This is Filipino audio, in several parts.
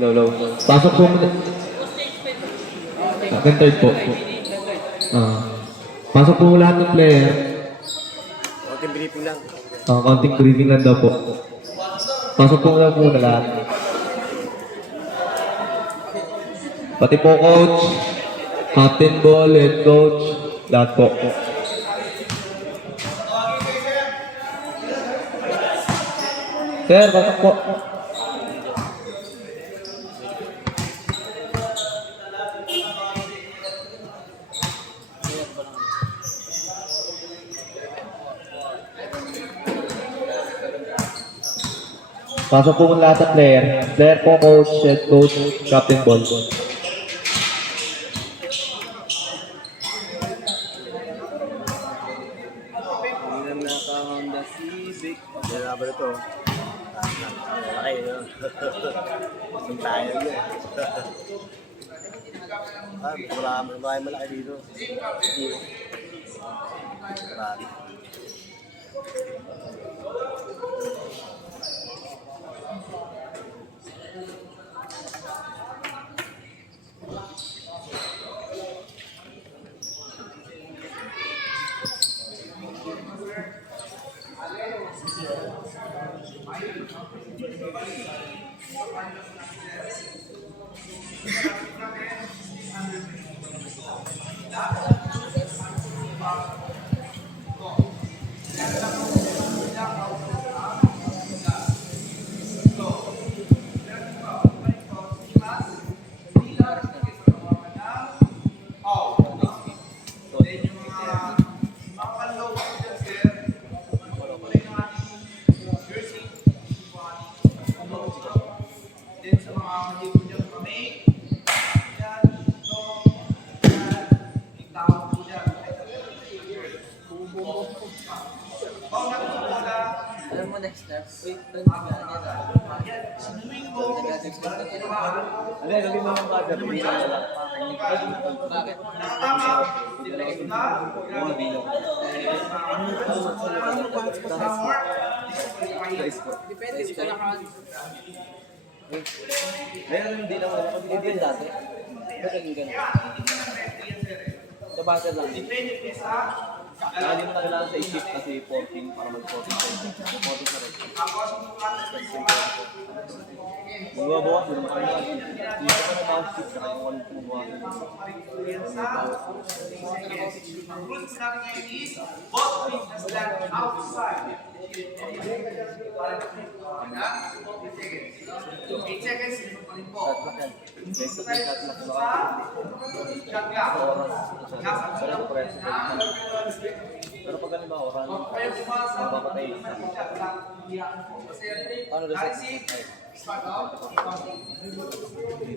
Low. Pasok po muna. Second third po. Pasok po lahat ng player. Konting briefing lang. Counting briefing lang daw po. Pasok po lang muna lahat. Pati po coach, captain ball, head coach, lahat po. Sir, pasok po. Pasok po muna lahat ng player. Player po, coach, head coach, captain ball. Hindi na naka-Honda Civic. Wala ba ito? Okay, no? Isang tayo yun. Marami malaki dito. Marami. Alam mo next step? Wait, bakit? Depende sa lakas. Meron hindi naman ako Open dati. Ba't naging ganun? Sa buzzer lang. Hindi mo na kailangan sa i-shift kasi 14 para mag-14 sa red. Magbabawas mo naman kailangan. Hindi ka na mag-shift saka yung 1 kumuha. Rules natin ngayon is both things must land outside. 8 seconds, ito pa rin po. Next to play cut na Shot clock. pero pag ganun ba, oran, Kayo pumasa, mapapatay. shot clock. Paano na Receive, start out. Start, 45.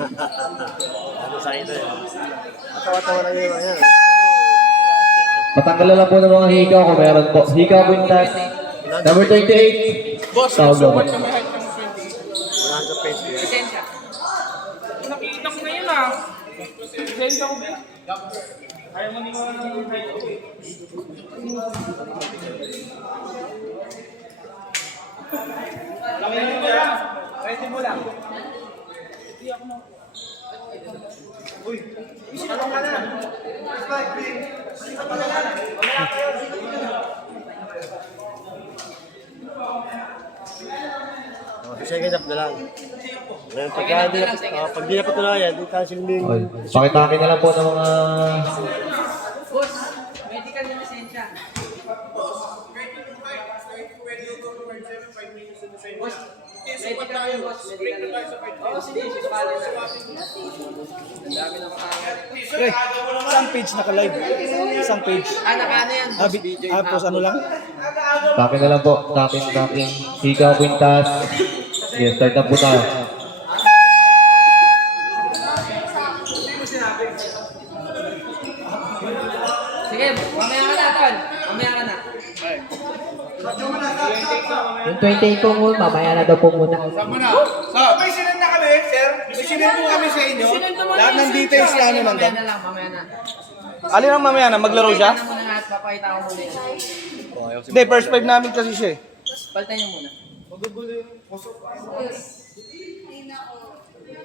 Ano sa ito yun? Atawa-tawa na yun. Ayan. Patanggalan lang po ng mga hikaw kung meron po. Hikaw Quintas, number 38. Boss, Tawag so mo. much kami height ng 100 28. pesos yan. Lisensya. Nakikita ko ngayon ah. Lisensya ko ba? Ayaw mo ni mo ng height ko eh. Pwede mo lang. Pwede mo lang. Hindi ako mo. Uy, ano ka na? Spike, Green. Isa pa lang. Wala kayo. Second up na lang. Ngayon, pag di na patunayan, di tayo silbing. Okay. Pakitakin na lang po ng mga... Boss, medical na lisensya. Boss, Medical yung boss. Medical. Oo, sige. Susukali na. Ang dami na makakaya. Pre, isang page naka-live. Isang page. Nakaano yan? Tapos ano lang? Takin na lang po. Takin. Ikaw, Quintas. Yes, start na po tayo. Sige, mamaya ka na, Tol. Mamaya ka na. Yung 28 ko muna, mamaya na daw po muna. May sinend na kami, sir. May sinend po kami sa inyo. Lahat ng details na ano Mamaya nandun. na lang, mamaya na. Alin ang mamaya na? Maglaro siya? Papakita mo na nga at papakita ko muna yan. Hindi, first 5 namin kasi siya eh. Palitan niyo muna.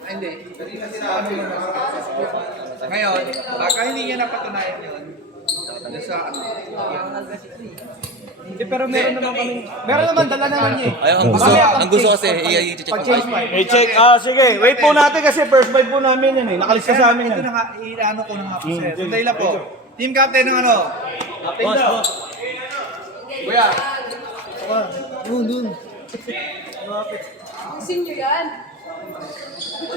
Ay, hindi. Ngayon, baka hindi niya napatunayan yun. Ano sa ano? Hindi, pero meron naman kami. Meron naman, dala naman niya eh. Ay, ang gusto kasi, i-check ko. Pag-change 5. I-check. Sige. Wait po natin kasi first 5 po namin yan eh. Nakalista sa amin yan. Ito iano ko ng mapa sir. Sandali lang po. Team captain ng ano? Captain daw. Kuya. Senior yan.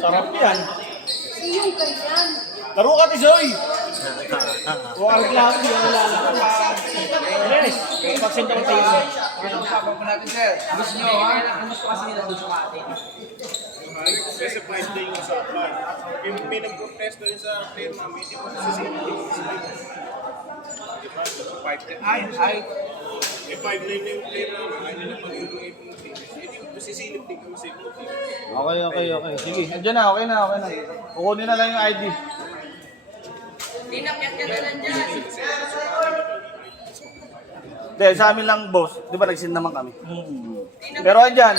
Sarap yan. Yung ganyan. Laro ka, Tisoy! Huwag ka reklamo, hindi ka nalala. Yes! Pagsend ako tayo. Pag-usapan po natin, sir. Gusto nyo, ha? Ang gusto kasi nila susukati. Specified din yung sa plan. May nag-protest doon sa player namin, hindi mo nasisilip. Diba? So, 5-10. Ay. Eh, 5-9 na yung player namin, ayaw nila magiging 18 teams. Hindi mo sisilip din kami sa 18 teams. Okay. Sige, andyan na, okay na. Kukunin na lang yung ID. Tinakyat ka na lang dyan. Dahil sa amin lang, boss. Di ba nag-send naman kami? Pero andyan,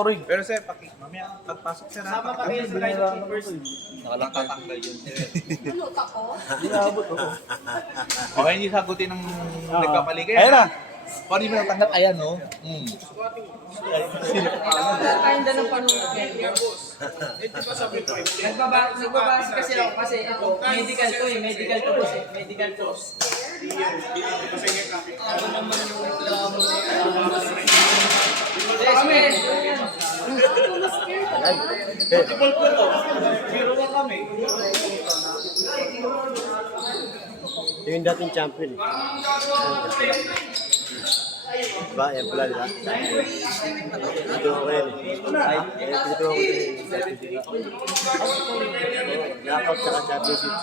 orig. Pero sir, mamaya pagpasok sir ha. Sama pa kayo sa line of first. Nakatatanggal yun. Ano, tako? Hindi naabot ako. Okay, hindi sagutin ng nagpapaligay. Ayun na. Paano mo natanggap? Ayan no. Kakain din ng panunod. Nagbabase kasi ako kasi ito, medical to eh. Medical to boss eh. Medical to. Ano naman yung reklamo na yan? Yes, Ito yung dating champion. Diba? Yan pala, diba? Ito ako yan eh. Ito ako knockout sa championship.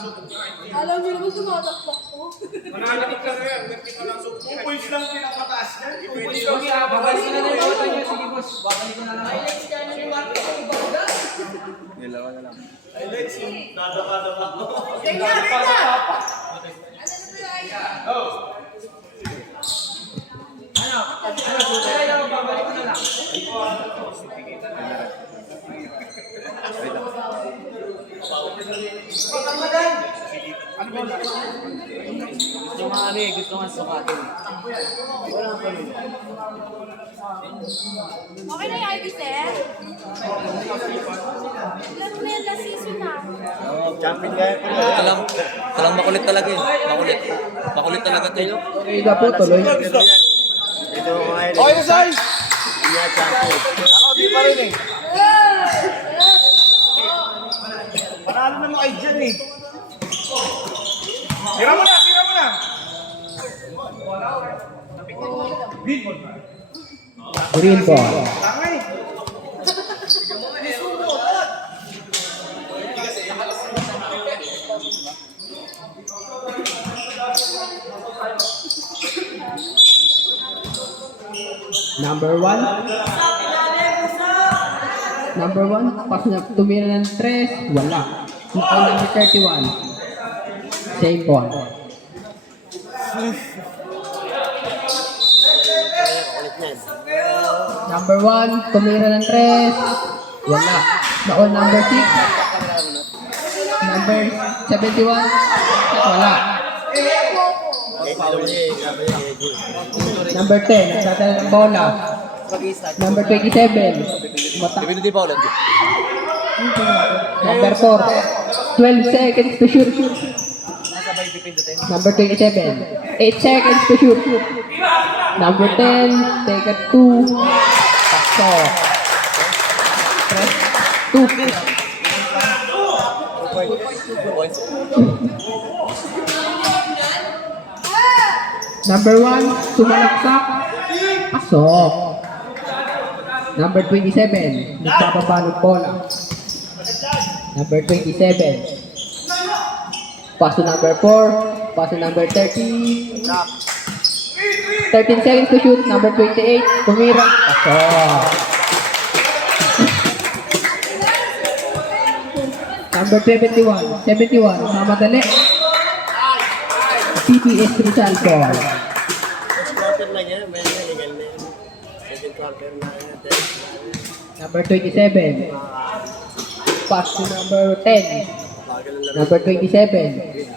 Alam niyo naman tumatakpak ko. Mananakit ka na yan, hindi ka lang suko. 2 points lang pinapataas niya. babalik ko na lang yung photo nyo. Sige boss, babalik ko na lang. Highlights ka na yung mga ibaga. Dalawa na lang. Highlights yung dadapa-dapa mo. Ganyan na! Ano na ba Babalik ko na lang. Yung mga ano eh, gusto nga sukatin. Okay na yung ID, sir? Laro na yan last season na. Champion nga yan. Talang makulit talaga yun. Makulit talaga ito. Okay na po, tuloy. Ito ako ngayon. Okay na, Sai! Iya, champion. Ako, di pa rin eh. Panalo naman kayo dyan eh. Tira mo na! Green ball. Tangay! Number 1. Number 1, pas na tumira ng 3, wala. Number 31. Same ball. Number 1, tumira ng 3, wala. Naon number 6. Number 71, wala. Number 10, nagdadala ng bola. Number 27, mata. Hindi pa ulit. Number 4, 12 seconds to shoot. Number 27, 8 seconds to shoot. Number 10, take a 2. Takso. 2. Number 1, sumalaksak. Pasok. Number 27, nagbababa ng bola. Number 27. Pass to number 4. Pass to number 30. 13 seconds to shoot. Number 28, tumira. Pasok. Number 71. 71, mamadali. PPS Rizal ball. First quarter lang yan, may legal na yan. Second quarter na natin. Number 27. Pass to number 10. Number 27.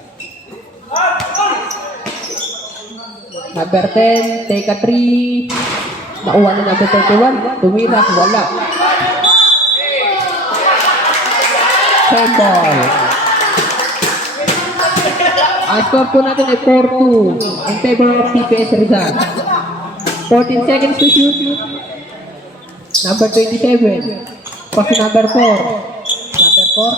Number 10, take a 3. Nakuha na number 31. Tumira, wala. Handball. Ang score po natin ay 4-2 in favor of PPS Rizal. 14 seconds to shoot. Number 27. Pass to number 4. Number 4.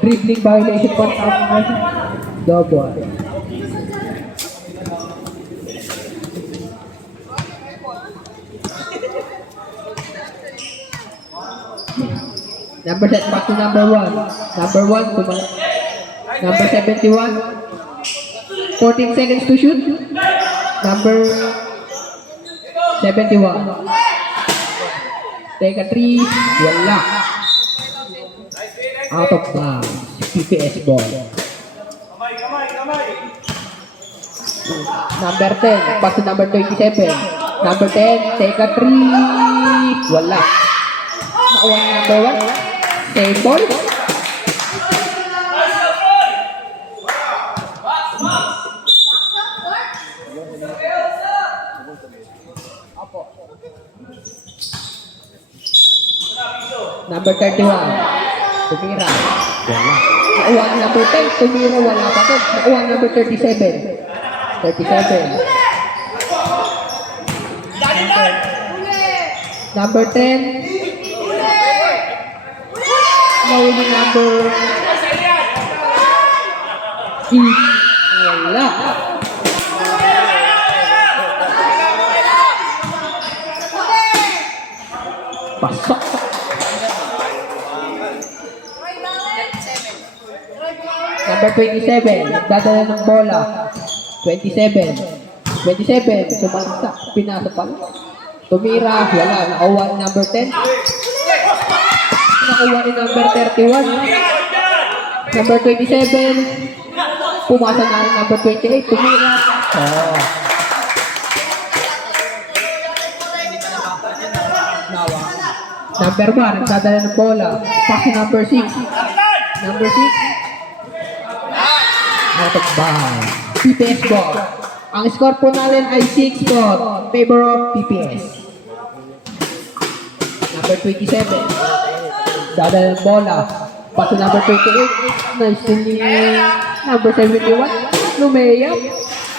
Dribbling violation point out. Double. Number set back to number 1. Number 1 to number 71. 14 seconds to shoot. Number 71. Take a 3. Wala. Out of bounds. PPS ball. Number 10. Pass to number 27. Number 10. Take a 3. Wala. Nakuha ng number 1. Same ball. Number 31. Tumira. Wala. Nakuha ng number 10. Tumira. Wala pa to. Nakuha ng number 37. 37. Number 10. Nahuli number 8. Wala. Pasok. Number 27, nagdadala ng bola. 27. 27, tumalaksak. Pinasa pa. Tumira, wala. Nakuha ni number 10. Nakuha ni number 31. Number 27. Pumasa na ang number 28. Tumira. Oh. Number 1, nagdadala ng bola. Pass number 6. Number 6. Out of bounds. PPS ball. Ang score po natin ay 6-4. Favor of PPS. Number 27. Dadala ng bola. Pass to number 28. Nice to ni number 71. Lumeyap.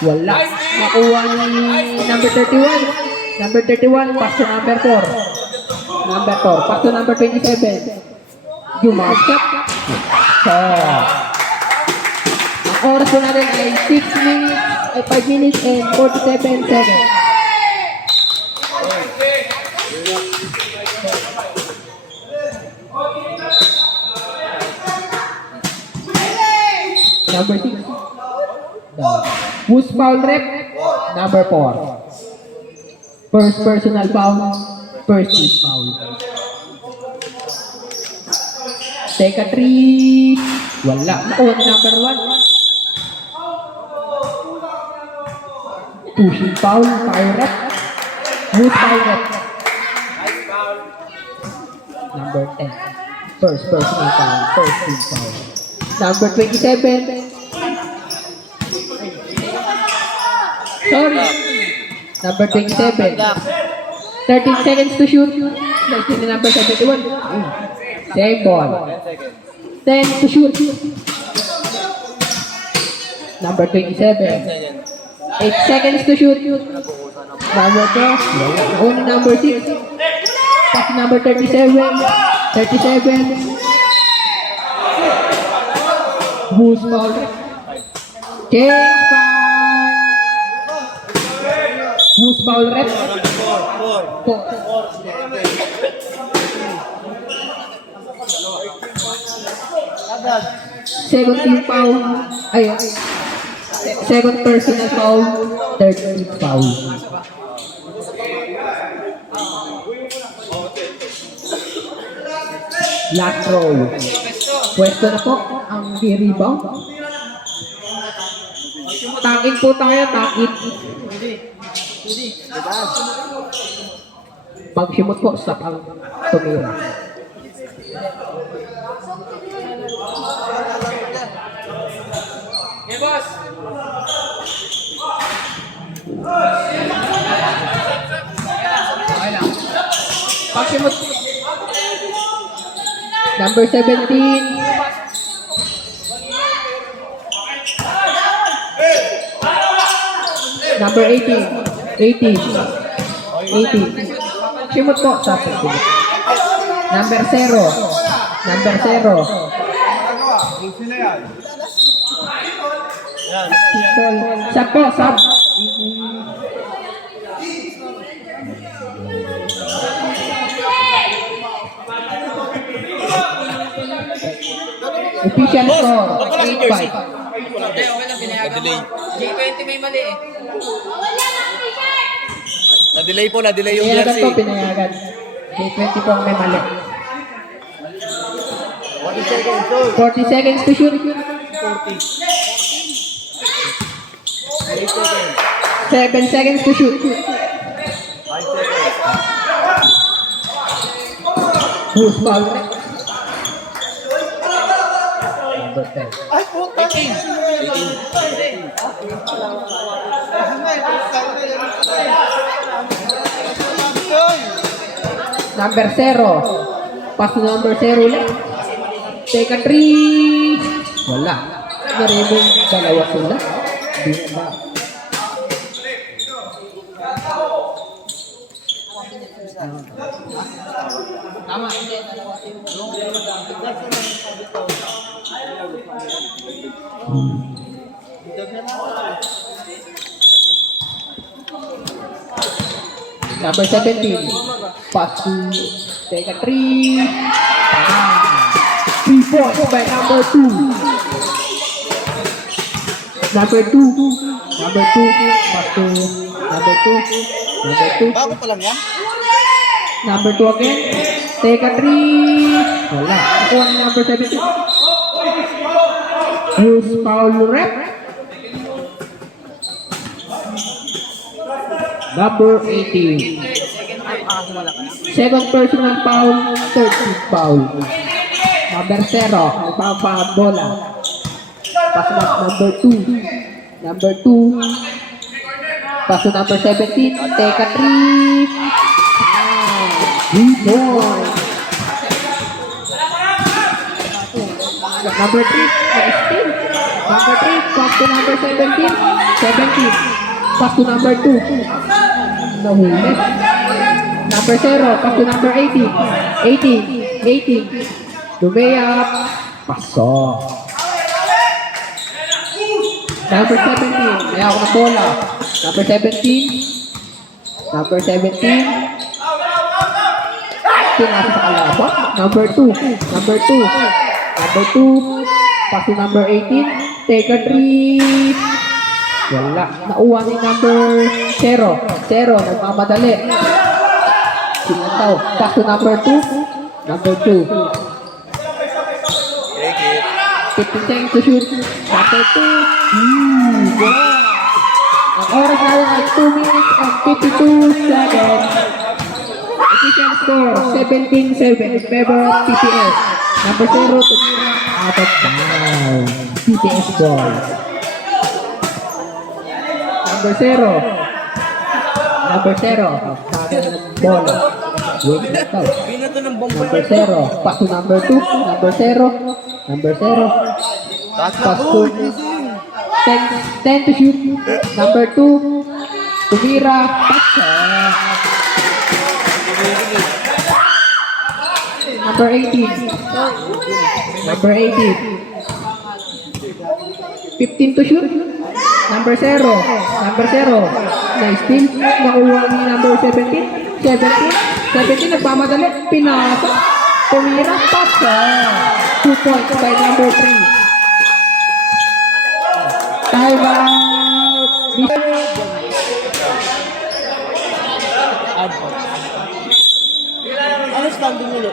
Wala. Nakuha ni number 31. Number 31. Pass to number 4. Number 4. Pass to number 27. Yumasap. So, ang oras po natin ay 6 minutes, ay 5 minutes and 47 seconds. Number 6. Who's foul rep? Number 4. First personal foul. First team foul. Take a 3. Wala. Nakuha ni number 1. Pushing foul. Foul rep. Who's foul rep? Number 10. First personal foul. First team foul. Number 27. Sorry. Number 27. 13 seconds to shoot. Next to the number 71. Same ball. 10 to shoot. Number 27. 8 seconds to shoot. Number 2. Only number 6. Pass to number 37. 37. Who's foul rep? Change time. Who's foul rep? 4. Second team foul. Ayun. Second personal foul. Third team foul. Last roll. Pwesto na po ang rebound. Takin po tayo, takin. Pag-shimot po sa pang tumira. Okay, boss. Okay lang. Pag-shimot. Number 17. Number 18. 18. 18. Shimot po sa pagkili. Number 0. Number 0. Sila yan. Sab po, sab. Official score, 8-5. Hindi, okay lang, pinayagan mo. G20 may mali eh. Na-delay po, na-delay yung Pinayagan jersey. po, pinayagan. J20 po ang may mali. 40 seconds to shoot. 7 seconds to shoot. 5 seconds. Who's foul? Number 10. Ay, puta! 18. Number 0. Pass to number 0 ulit. Take a 3. Wala. Naribong dalawa sila. Di ba? Tama. Number 17. Pass to take a 3. 3 points by number 2. Number 2. Number 2. Pass to number 2. Number 2. Bago pa lang yan? Number 2 again. Take a 3. Wala. Nakuha ni number 17. Use foul rep. Number 18. Second personal foul. Third team foul. Number 0. Nagpapahat bola. Pass to number 2. Number 2. Pass to number 17. Take a 3. 3 points. Number 3, nice steal. Number 3, pass to number 17. 17. Pass to number 2. Nahuli. Number 0, pass to number 18. 18. 18. Lumeyap. Pasok. Number 17. Kaya ako ng bola. Number 17. Number 17. Pinasa sa kalaban. Number 2. Number 2. Number 2. Pass to number 18. Take a 3. Wala. Nauwa ni number 0. 0. Nagmamadali. Sinataw. Pass to number 2. Number 2. Take it. 15 seconds to shoot. Number 2. Wow. Ang oras natin ay 2 minutes and 52 seconds. Official score, 17-7 in favor of PPS. Number 0 to out of bounds. PPS ball. Number 0. Number 0. Ball. Wait na ito. Number 0. Pass to number 2. Number 0. Number 0. Pass to 10 to shoot. Number 2. Tumira. Pass. Number 18. Number 18. 15 to shoot. Number 0. Number 0. Nice steal. Nakuha ni number 17. 17 nagmamadali. Pinasa. Tumira. Pasa. 2 points by number 3. Time out. Ano standing nyo?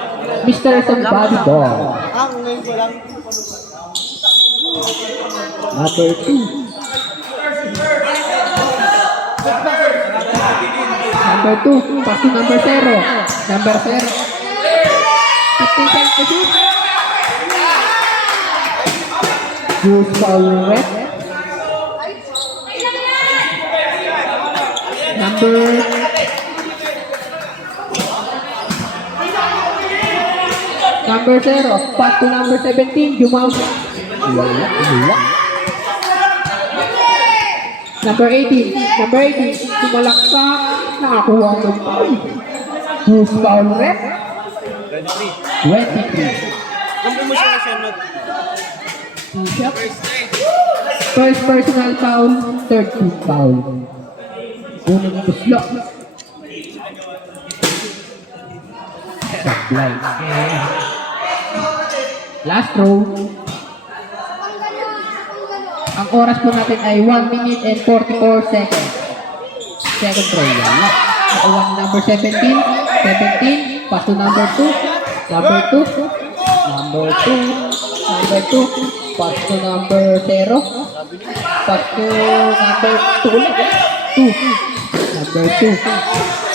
Mr. Somebody Ball. Ngayon ko lang. Number 2. Number 2. Pass to number 0. Number 0. 15 seconds to shoot. Use foul red. Number 0. Pass to number 17. Jumaw. Wala. Number 18. Number 18. Tumalaksak. Nakakuha ng foul. Use foul red. 23. Kung mo siya nag Shot. First personal foul. Third team foul. Unang tuslo. Supply. Last row. Ang oras po natin ay 1 minute and 44 seconds. Second row. Wala. Nakuha ni number 17. 17. Pass to number 2. Number 2. Number 2. Number 2. Pass to number 0. Pass to number 2 ulit. 2. Number 2.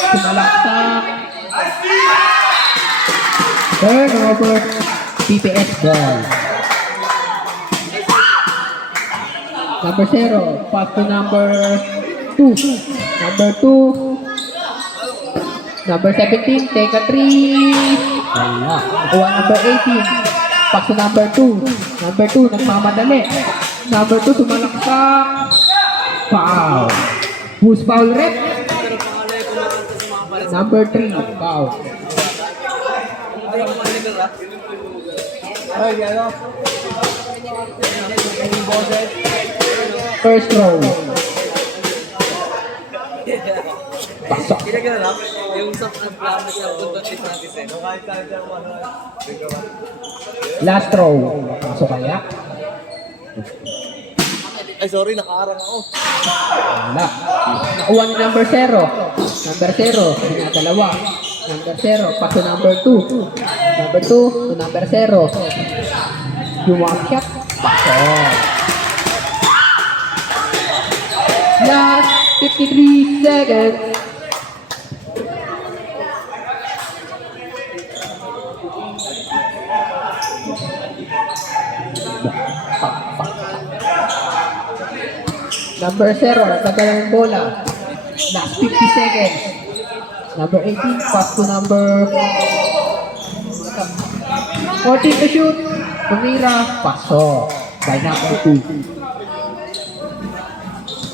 Sumalaksak. Turnover. PPS ball. Number 0. Pass to number 2. Number 2. Number 17. Take a 3. Wala. Nakuha number 18. Pass to number 2. Number 2. Nagmamadali. Number 2. Sumalaksak. Foul. Who's foul red? Number 3. Foul. First row. Pasok. Yung sa plano siya, tutunin natin. Last row. Pasok kaya? Ay, sorry, nakaarang ako. Wala. Nakuha ni number 0. Number 0. Pinadalawa. Number 0. Pass to number 2. Number 2 to number 0. Jump shot. Pasok. Last 53 seconds. Number 0, nagdadala ng bola. Last 50 seconds. Number 18, pass to number 14 to shoot. Tumira, pasok. By number 2.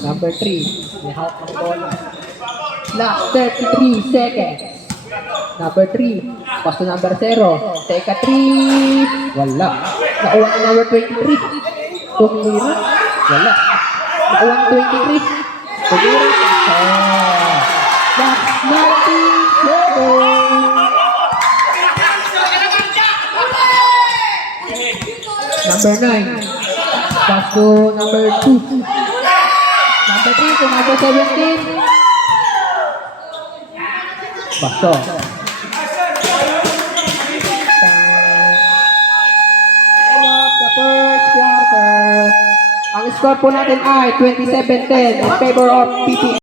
Number 3, may hawak ng bola. Last 33 seconds. Number 3, pass to number 0. Take a 3. Wala. Nakuha ng number 23. Tumira. Wala. Nakuha ng 23. Tumira. That's 19 goals. Number 9. Pass to number 2. Number 3 to number 17. Pasok. End of the first quarter. Ang score po natin ay 27-10 in favor of PPS.